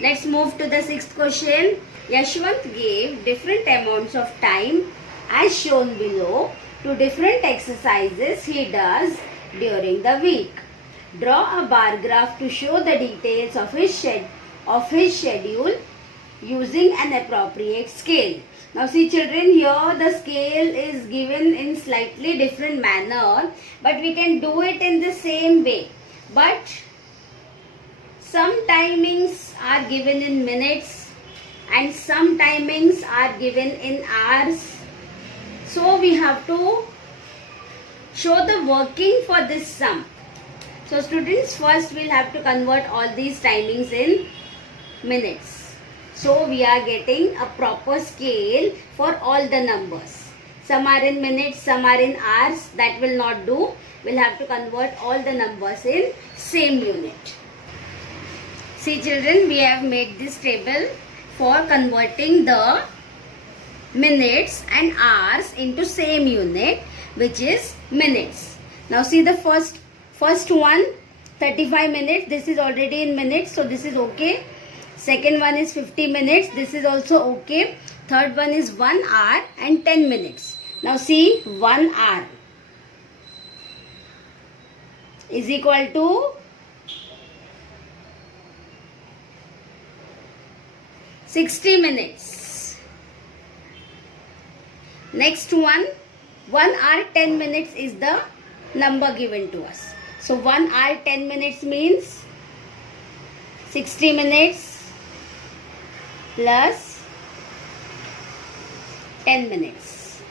Let's move to the sixth question. Yashwant gave different amounts of time as shown below to different exercises he does during the week. Draw a bar graph to show the details of his schedule using an appropriate scale. Now see children, here the scale is given in slightly different manner, but we can do it in the same way. But some timings are given in minutes and some timings are given in hours. So we have to show the working for this sum. So students, first we'll have to convert all these timings in minutes. So we are getting a proper scale for all the numbers. Some are in minutes, some are in hours. That will not do. We'll have to convert all the numbers in same unit. See children, we have made this table for converting the minutes and hours into same unit, which is minutes. Now see the first one, 35 minutes. This is already in minutes, so this is okay. Second one is 50 minutes. This is also okay. Third one is 1 hour and 10 minutes. Now see, 1 hour is equal to 60 minutes. Next one, 1 hour 10 minutes is the number given to us. So 1 hour 10 minutes means 60 minutes plus 10 minutes.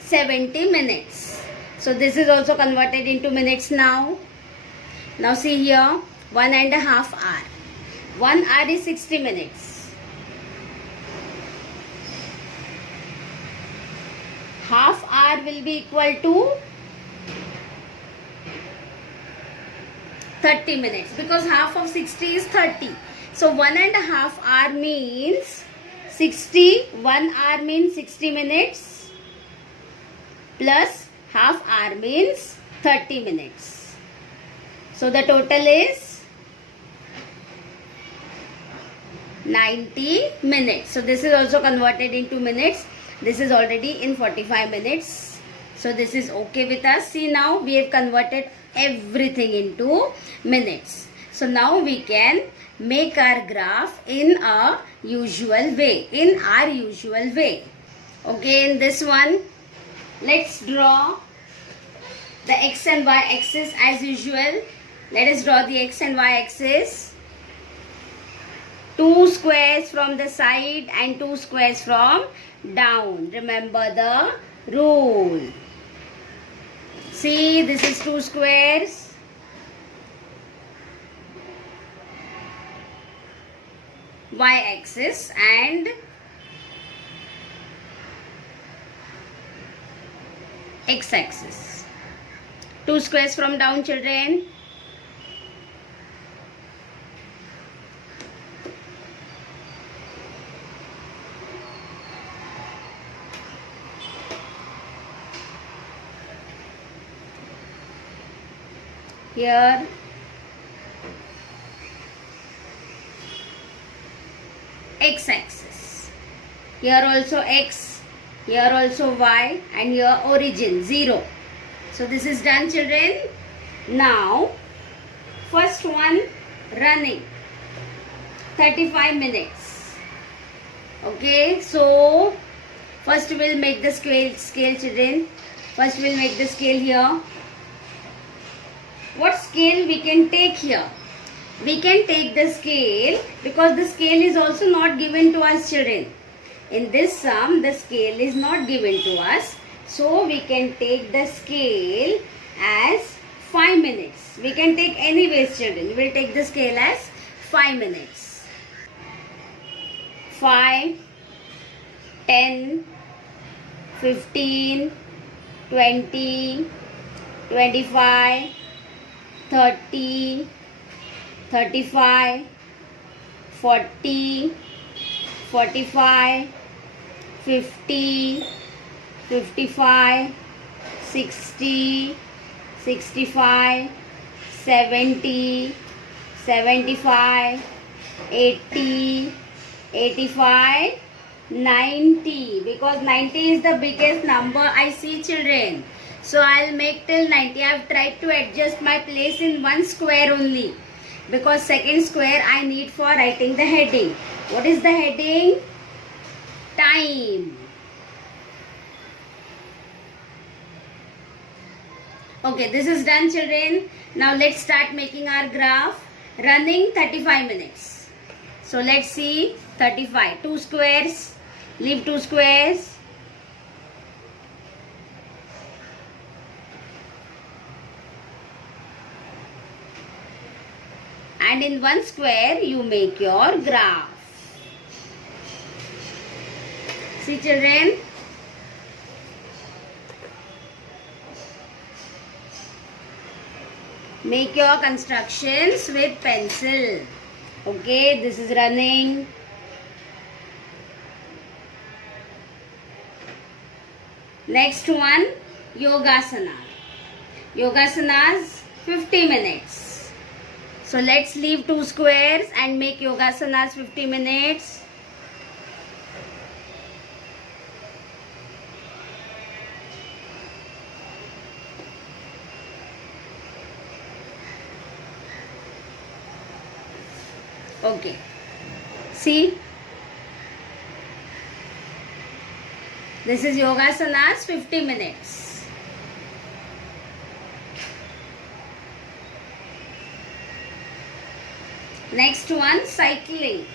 70 minutes. So this is also converted into minutes now. Now see here, 1.5 hour. 1 hour is 60 minutes. Half hour will be equal to 30 minutes, because half of 60 is 30. So 1.5 hour means 60. 1 hour means 60 minutes plus half hour means 30 minutes. So the total is 90 minutes. So this is also converted into minutes. This is already in 45 minutes. So this is okay with us. See, now we have converted everything into minutes. So now we can make our graph in a usual way, in our usual way. Okay, in this one, let's draw the x and y axis as usual. Let us draw the x and y axis. 2 squares from the side and 2 squares from down. Remember the rule. See, this is 2 squares. Y-axis and x-axis. 2 squares from down, children. Here x-axis, here also x, here also y, and here origin 0. So this is done, children. Now first one, running 35 minutes. Okay, so first we will make the scale children. First we will make the scale here. What scale we can take here? We can take the scale, because the scale is also not given to us, children. In this sum, the scale is not given to us. So we can take the scale as 5 minutes. We can take anyways, children. We will take the scale as 5 minutes. 5, 10, 15, 20, 25, 30, 35, 40, 45, 50, 55, 60, 65, 70, 75, 80, 85, 90. Because 90 is the biggest number I see, children. So I'll make till 90. I've tried to adjust my place in one square only. Because second square I need for writing the heading. What is the heading? Time. Okay, this is done, children. Now let's start making our graph. Running 35 minutes. So let's see 35. 2 squares. Leave 2 squares. And in one square you make your graph. See, children. Make your constructions with pencil. Okay, this is running. Next one, Yogasana. Yogasanas 50 minutes. So let's leave 2 squares and make Yogasanas 50 minutes. Okay, see, this is Yogasanas 50 minutes. Next one, cycling,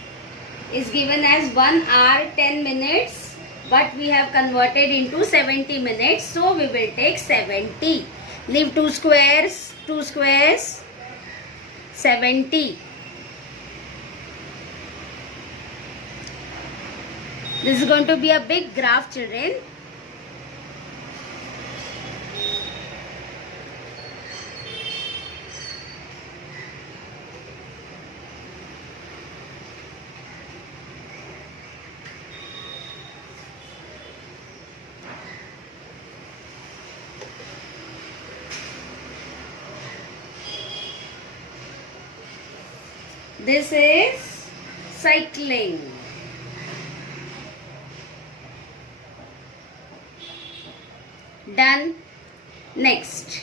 is given as 1 hour 10 minutes, but we have converted into 70 minutes, so we will take 70. Leave 2 squares, 70. This is going to be a big graph, children. This is cycling. Done. Next,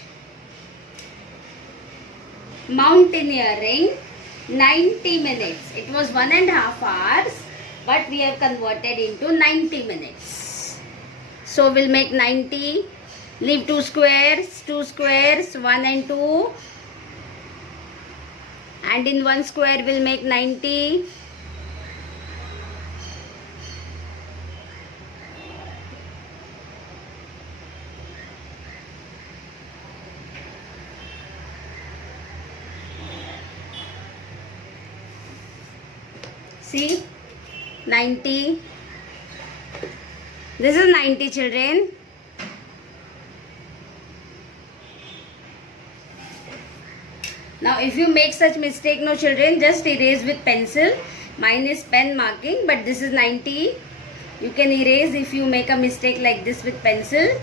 mountaineering 90 minutes. It was 1.5 hours, but we have converted into 90 minutes. So we'll make 90. Leave 2 squares, 1 and 2. And in one square we'll make 90. See, 90. This is 90, children. Now if you make such mistake, no children, just erase with pencil. Mine is pen marking, but this is 90. You can erase if you make a mistake like this with pencil.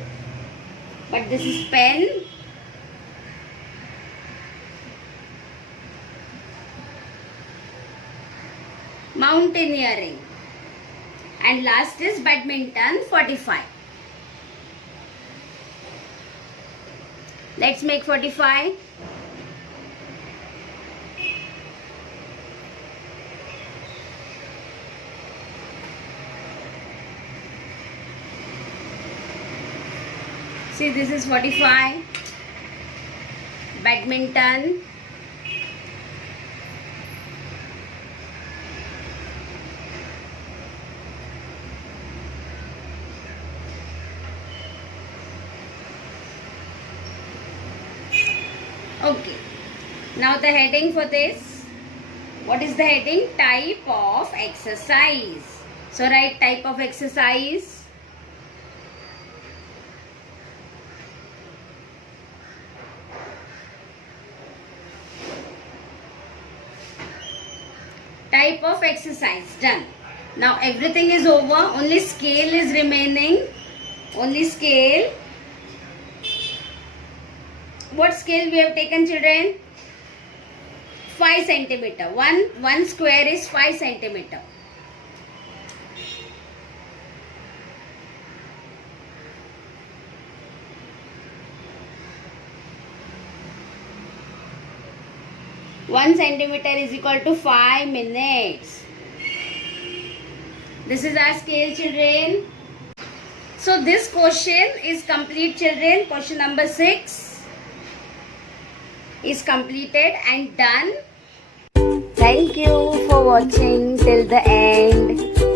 But this is pen. Mountaineering. And last is badminton 45. Let's make 45. See, this is 45. Badminton. Okay. Now the heading for this. What is the heading? Type of exercise. So write type of exercise. Type of exercise. Done. Now everything is over. Only scale is remaining. Only scale. What scale we have taken, children? 5 centimeter. One square is 5 centimeter. One centimeter is equal to 5 minutes. This is our scale, children. So this question is complete, children. Question number 6 is completed and done. Thank you for watching till the end.